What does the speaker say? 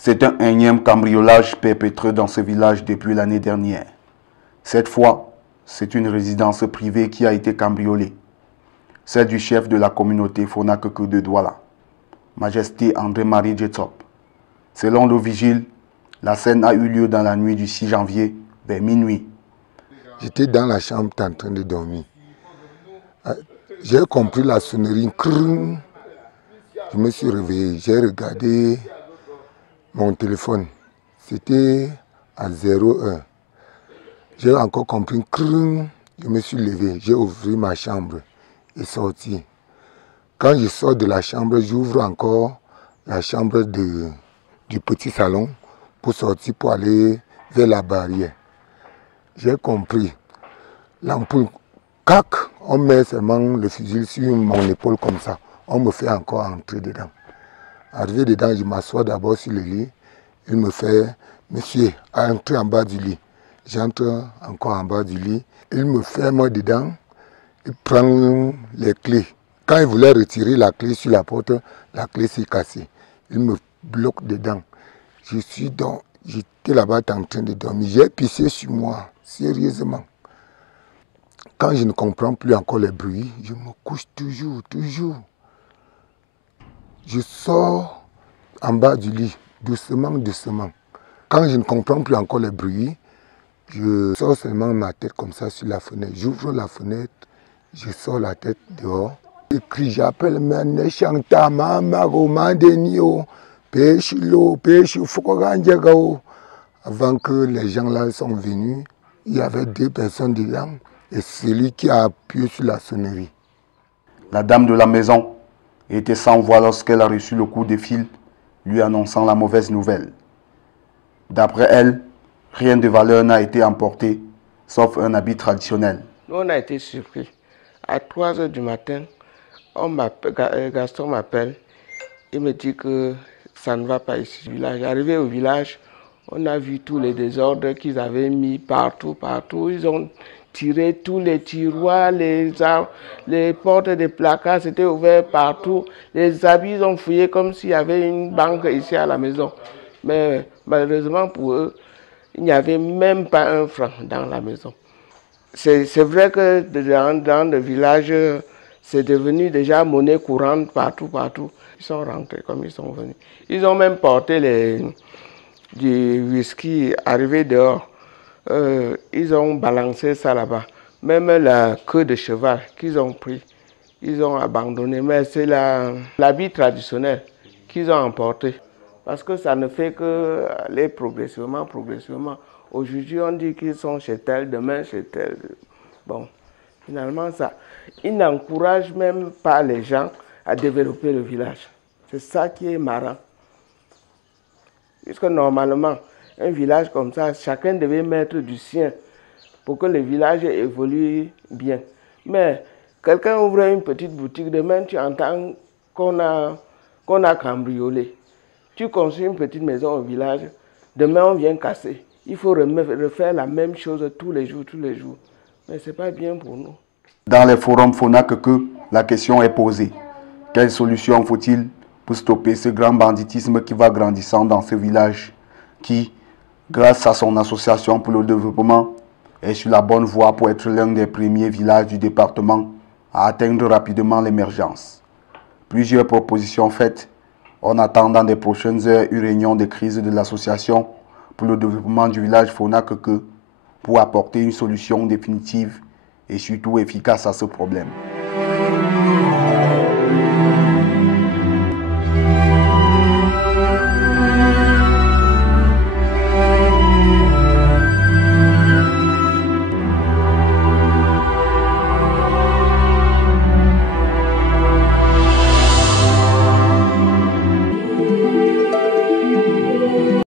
C'est un énième cambriolage perpétré dans ce village depuis l'année dernière. Cette fois, c'est une résidence privée qui a été cambriolée. Celle du chef de la communauté Fonakeke de Douala, Majesté André-Marie Djetop. Selon le vigile, la scène a eu lieu dans la nuit du 6 janvier, vers minuit. J'étais dans la chambre en train de dormir. J'ai compris la sonnerie. Je me suis réveillé, j'ai regardé mon téléphone. C'était à 01. J'ai encore compris. Je me suis levé, j'ai ouvert ma chambre et sorti. Quand je sors de la chambre, j'ouvre encore la chambre du petit salon pour sortir, pour aller vers la barrière. J'ai compris. L'ampoule, cac, on met seulement le fusil sur mon épaule comme ça. On me fait encore entrer dedans. Arrivé dedans, je m'assois d'abord sur le lit. Il me fait, monsieur, entrez en bas du lit. J'entre encore en bas du lit. Il me ferme dedans. Il prend les clés. Quand il voulait retirer la clé sur la porte, la clé s'est cassée. Il me bloque dedans. J'étais là-bas en train de dormir. J'ai pissé sur moi, sérieusement. Quand je ne comprends plus encore les bruits, je me couche toujours. Je sors en bas du lit, doucement. Quand je ne comprends plus encore les bruits, je sors seulement ma tête comme ça sur la fenêtre. J'ouvre la fenêtre, je sors la tête dehors. Je crie, j'appelle Mene Chanta, Mamago, Mandenio, Péchilo, Fokoganjagao. Avant que les gens là sont venus, il y avait 2 personnes dedans et celui qui a appuyé sur la sonnerie. La dame de la maison était sans voix lorsqu'elle a reçu le coup de fil lui annonçant la mauvaise nouvelle. D'après elle, rien de valeur n'a été emporté, sauf un habit traditionnel. Nous, on a été surpris. À 3 h du matin, Gaston m'appelle. Il me dit que ça ne va pas ici. Arrivé au village, on a vu tous les désordres qu'ils avaient mis partout. Ils ont tiré tous les tiroirs, les portes des placards, c'était ouvert partout. Les habits, ils ont fouillé comme s'il y avait une banque ici à la maison. Mais malheureusement pour eux, il n'y avait même pas un franc dans la maison. C'est vrai que dans le village, c'est devenu déjà monnaie courante partout. Ils sont rentrés comme ils sont venus. Ils ont même porté du whisky arrivé dehors. Ils ont balancé ça là-bas. Même la queue de cheval qu'ils ont pris, ils ont abandonné. Mais c'est l'habit traditionnel qu'ils ont emporté. Parce que ça ne fait qu'aller progressivement. Aujourd'hui, on dit qu'ils sont chez tel, demain chez tel. Bon, finalement, ça, ils n'encouragent même pas les gens à développer le village. C'est ça qui est marrant. Puisque normalement, un village comme ça, chacun devait mettre du sien pour que le village évolue bien. Mais quelqu'un ouvre une petite boutique, demain tu entends qu'on a cambriolé. Tu construis une petite maison au village, demain on vient casser. Il faut refaire la même chose tous les jours. Mais ce n'est pas bien pour nous. Dans les forums Fonakeke, la question est posée. Quelle solution faut-il pour stopper ce grand banditisme qui va grandissant dans ce village qui, grâce à son association pour le développement, est sur la bonne voie pour être l'un des premiers villages du département à atteindre rapidement l'émergence. Plusieurs propositions faites. On attend dans les prochaines heures une réunion de crise de l'association pour le développement du village Fonakeke pour apporter une solution définitive et surtout efficace à ce problème.